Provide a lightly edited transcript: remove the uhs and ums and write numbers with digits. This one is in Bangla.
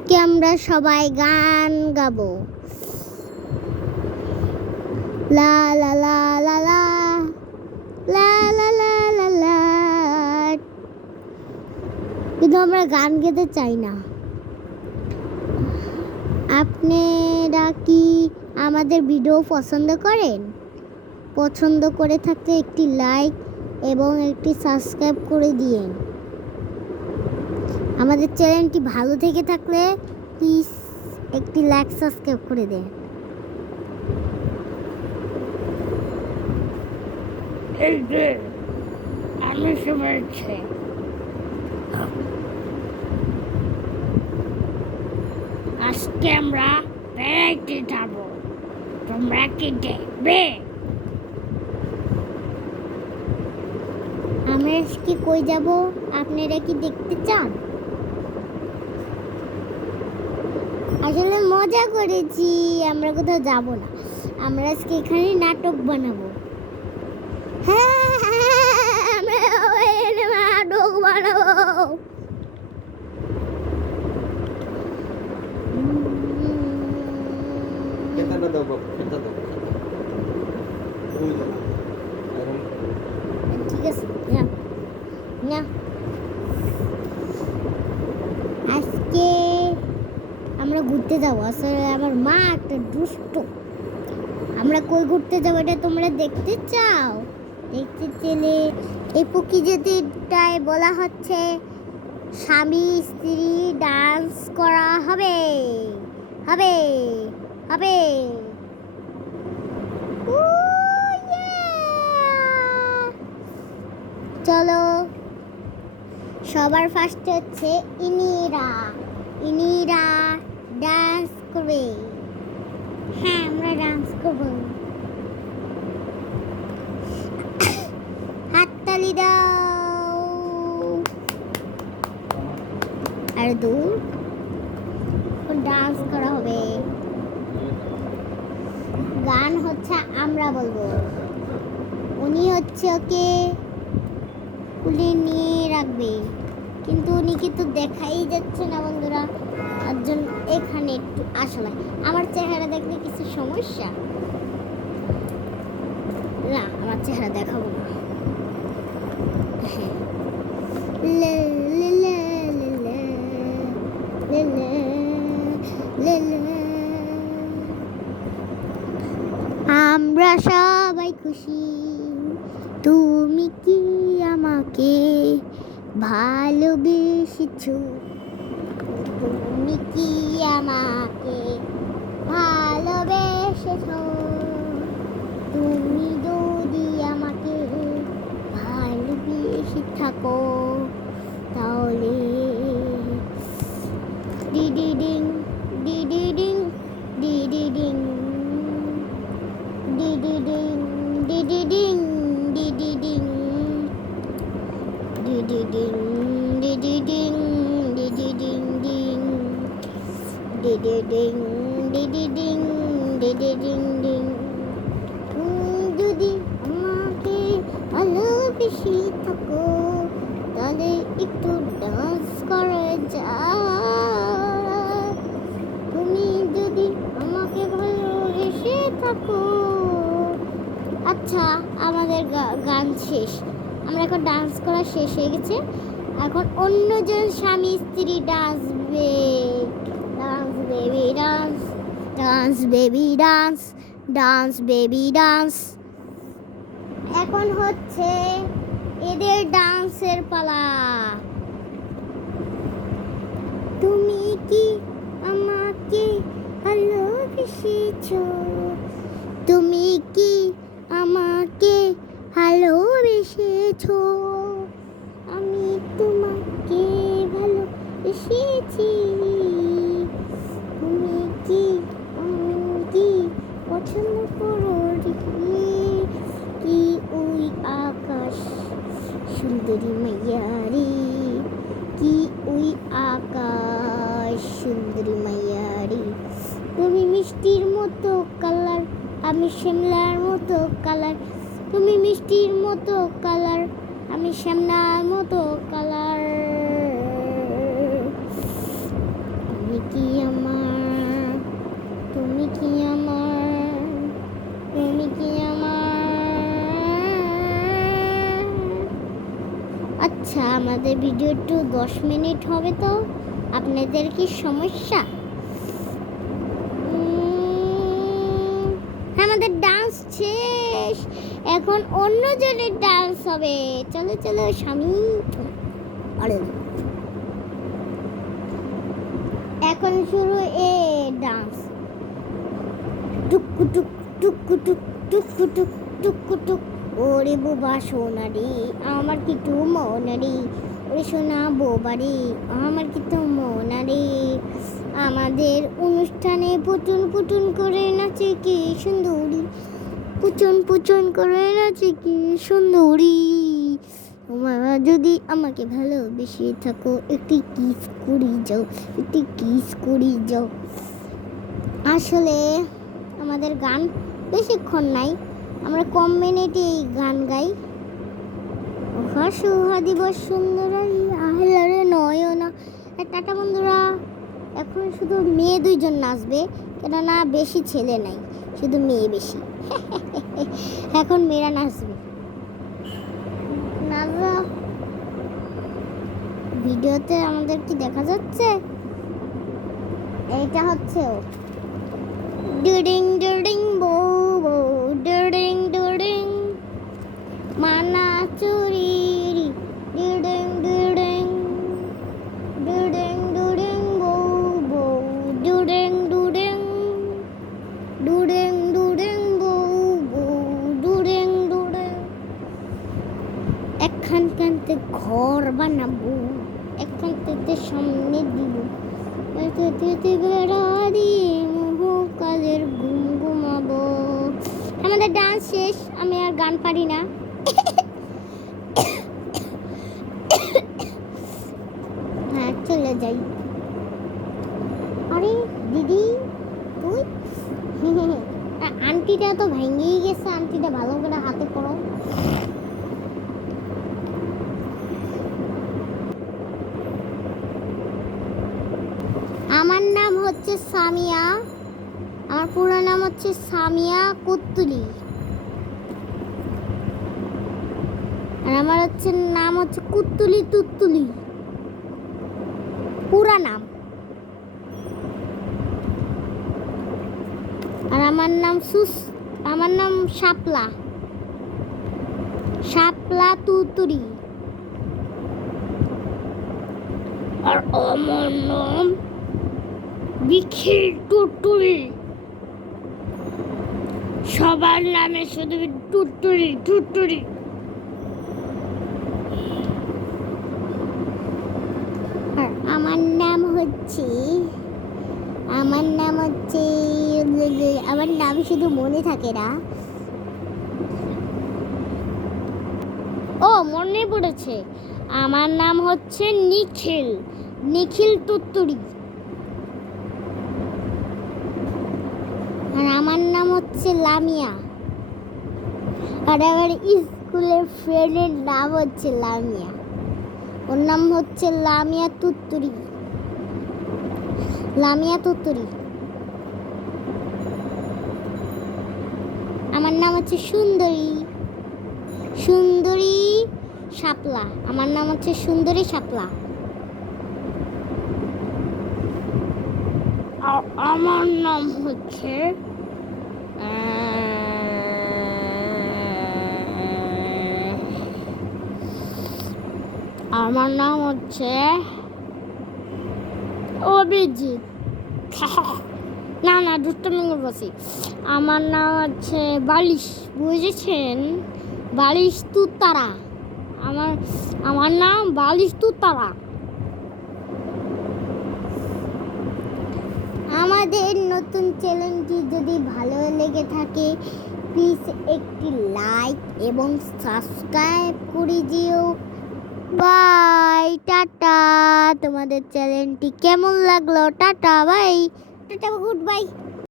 আজকে আমরা সবাই গান গাবো। লা লা লা লা লা লা লা লা লা লা। কিন্তু আমরা গান গেতে চাই না। আপনারা কি আমাদের ভিডিও পছন্দ করেন? পছন্দ করে থাকলে একটি লাইক এবং একটি সাবস্ক্রাইব করে দিন। আমাদের চ্যানেলটি ভালো থেকে থাকলে প্লিজ একটি লাইক সাবস্ক্রাইব করে দেন। এই যে আমি শুনেছি আজকে আমরা বেড়াইতে যাব, তোমরা কি দেখবে? আমরা আজকে কই যাব? আপনারা কি দেখতে চান? আসলে মজা করেছি, আমরা কোথাও যাব না। আমরা আজকে এখানে নাটক বানাবো। হ্যাঁ আমরা এখানে নাটক বানাবো। খেতাটা দাও বাবু, খেতা দাও। ওই দাও। এখন ঠিক আছে, না না আজকে আমরা ঘুরতে যাবো। আসলে আমার মা একটা দুষ্ট। আমরা কই ঘুরতে যাবো এটা তোমরা দেখতে চাও? দেখতে চাইলে এই প্রতিযোগিতায় বলা হচ্ছে স্বামী স্ত্রী ডান্স করা হবে হবে হবে। চলো, সবার ফার্স্টে হচ্ছে ইনিরা। ইনিরা ডান্স করবে। হ্যাঁ আমরা ডান্স করব। হাততালি দাও। আর দূর ডান্স করা হবে। গান হচ্ছে আমরা বলবো। উনি হচ্ছে ওকে কুলে নিয়ে রাখবে, কিন্তু উনি কিন্তু দেখাই যাচ্ছে না বন্ধুরা। তার জন্য এখানে একটু আসলে আমার চেহারা দেখলে কিছু সমস্যা না, আমার চেহারা দেখাবো না। হ্যাঁ লে লে লে লে লে লে লে লে। আমরা সবাই খুশি। তুমি কি আমাকে ভালোবেসেছো? তুমি কি আমাকে ভালোবেসেছো? তুমি যদি আমাকে ভালোবেসে থাকো তাহলে DD ding DD ding DD ding DD ding DD ding DD ding DD ding DD ding DD ding ding DD ding DD ding DD ding ding. যদি আমাকে ভালোবেসে থাকো তাহলে একটু ডান্স করে যাও। তুমি যদি আমাকে ভালোবেসে থাকো। আচ্ছা আমাদের গান শেষ, আমরা এখন ডান্স করা শেষ হয়ে গেছে। এখন অন্যজন স্বামী স্ত্রী ডান্সবে। Dance baby dance, dance baby dance, dance baby dance. এখন হচ্ছে এদের ডান্সের পালা। তুমি কি আমাকে ভালোবেসেছো? তুমি কি আমাকে ভালোবেসেছো? আমি তোমাকে ভালোবেসেছি। তুমি কি আমাকে পছন্দ করো? কি ওই আকাশ সুন্দরী মাইয়ারি, কি ওই আকাশ সুন্দরী মাইয়ারি। তুমি মিষ্টির মতো কালার, আমি শ্যামলার মতো কালার। তুমি মিষ্টির মতো কালার, আমি শ্যামলার মতো কালার। তুমি কি আমার, তুমি কি আমার, তুমি কি আমার। আচ্ছা, আমাদের ভিডিও একটু 10 মিনিট হবে তো, আপনাদের কি সমস্যা? আমাদের ডান্স শেষ, এখন অন্যজনের ডান্স হবে। চলো চলো স্বামী। আরে এখন শুরু এ ডান্স। টুকু টুক টুকু টুক টুকু টুক টুকু টুক। ওরে বোবা সোনারি আমার কি টু মনারি, ওরে সোনা বোবারি আমার কি তো মনারি। আমাদের অনুষ্ঠানে পুটুন পুটুন করে নাচে কি সুন্দরী, পুচন পুচন করে নাচে কি সুন্দরী। তোমরা যদি আমাকে ভালোবেসে থাকো একটি কিস করি যাও, একটি কিস করি যাও। আসলে আমাদের গান বেশিক্ষণ নাই, আমরা কম মিনিটে গান গাই। সুহা দিবস সুন্দরাই আহলারে নয়না। টাটা বন্ধুরা, এখন শুধু মেয়ে 2জন নাচবে, কেননা বেশি ছেলে নাই, শুধু মেয়ে বেশি। এখন মেয়েরা নাচবে। নাচা ভিডিওতে আমাদের কি দেখা যাচ্ছে? এইটা হচ্ছে ও ডুডিং ডুডিং বো বো ডুডিং ডুডিং মানা চুরি ডুডিং ডুডিং ডুডিং ডুডিং বো বো ডুডিং ডুডিং ডুডিং ডুডিং বো বো ডুডিং ডুডিং। একখানতে ঘর বানাবো, একখানতে সামনে দিব, বেড়া দিয়ে কালের ঘুম ঘুমাবো। আমাদের ডান্স শেষ, আমি আর গান পারি না। হ্যাঁ চলে যাই। আরে দিদি তুই, আন্টিটা তো ভেঙেই গেছে, আন্টিটা ভালো করে হাতে করো। আমার নাম হচ্ছে সামিয়া, আমার পুরো নাম হচ্ছে সামিয়া কুত্তুলি, আর আমার নাম হচ্ছে কুত্তুলি তুত্তুলি পুরা নাম। আর আমার নাম শাপলা, শাপলা তুতুরি। আর আমার নাম নিখিল টুটুরি। সবার নামে শুধু টুটুরি টুটুরি। আর আমার নাম হচ্ছে আমার নাম শুধু মনে থাকে না। ও মনে পড়েছে, আমার নাম হচ্ছে নিখিল, নিখিল তুত্তুরি। আর আমার নাম হচ্ছে লামিয়া, আর আমার স্কুলের ফ্রেন্ডের নাম হচ্ছে লামিয়া, ওর নাম হচ্ছে লামিয়া তুত্তুরি, লামিয়া তুত্তুরি। আমার নাম হচ্ছে সুন্দরী, সুন্দরী শাপলা। আমার নাম হচ্ছে সুন্দরী শাপলা। আর আমার নাম হচ্ছে অভিজিৎ। না না দুষ্টমি বসি। আমার নাম হচ্ছে বালিশ, বুঝেছেন? বালিশ তুতারা। আমার নাম বালিশ তুতারা। আমাদের নতুন চ্যানেলটি যদি ভালো লেগে থাকে প্লিজ একটি লাইক এবং সাবস্ক্রাইব করে দিও। Bye, tata. তোমাদের চ্যানেলটি কেমন লাগলো? Tata, bye, tata, good by.